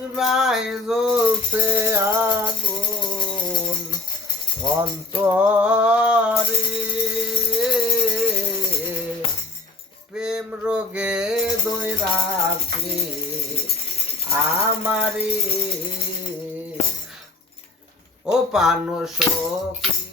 চশমায় জ্বলছে আগুন অন্তরে। প্রেম রোগে দৈরাছি আমারে ও পানো সখী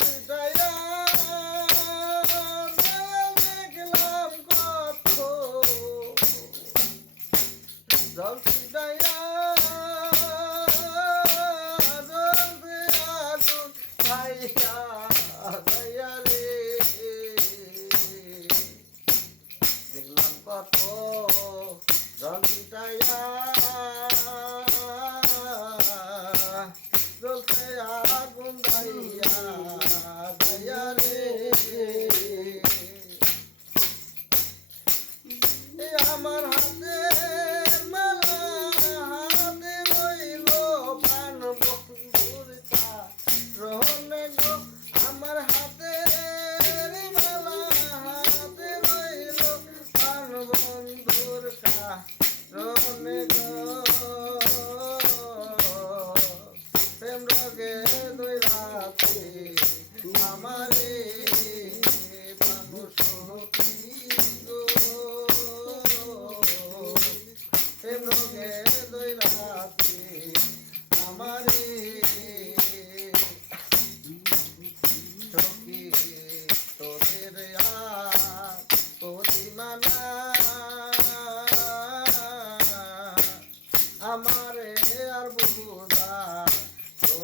love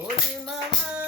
Hoje na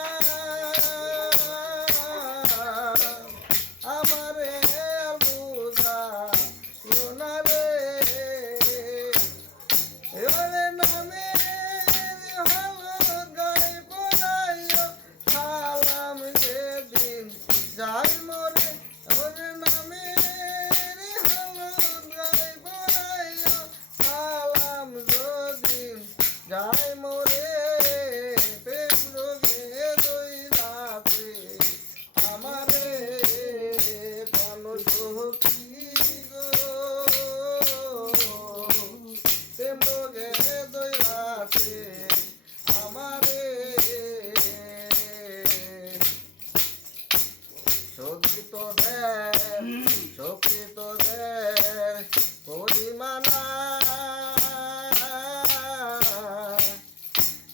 মালা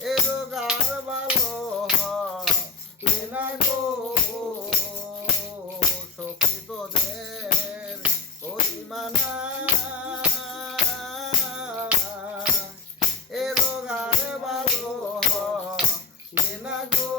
এ রোগার ভালো হেনা গো সখী তোদের পরিমানা এ রোগার ভালো হেনা গো